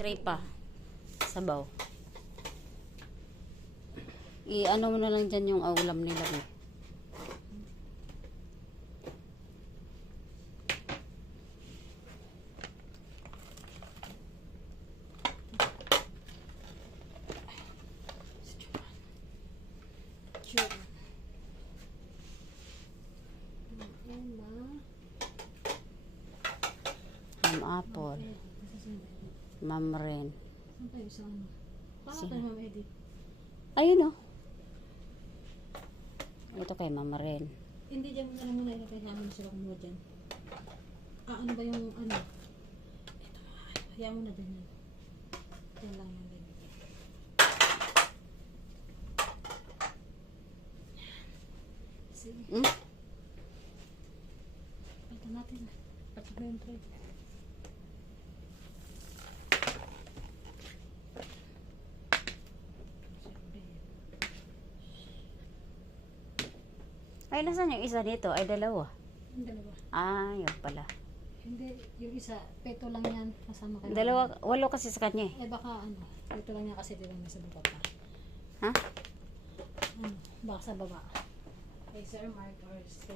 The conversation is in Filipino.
Tray pa. Sabaw. I-ano mo na lang dyan yung ulam nila. Eh. Ma'am Apple. Ma'am Ren. Saan tayo sa ano? Paano tayo ma-edit? Ayun o. Ito kay Ma'am Ren. Hindi dyan mo na lang muna ilagay namin sila kumuha dyan. Ano ba yung ano? Ito mo. Hayaan mo na dyan yan. Dyan lang yan. Sige. Ito natin. Pati ba yung tray? Ay, nasan yung isa dito? Ay, dalawa. Yung dalawa. Ah, yun pala. Hindi, yung isa, peto lang yan. Kasama kayo. Dalawa, 8 kasi sa kanya eh. Eh baka ano, peto lang yan kasi di ba nasa baba pa. Ha? Baka sa baba. Kay Sir Mark or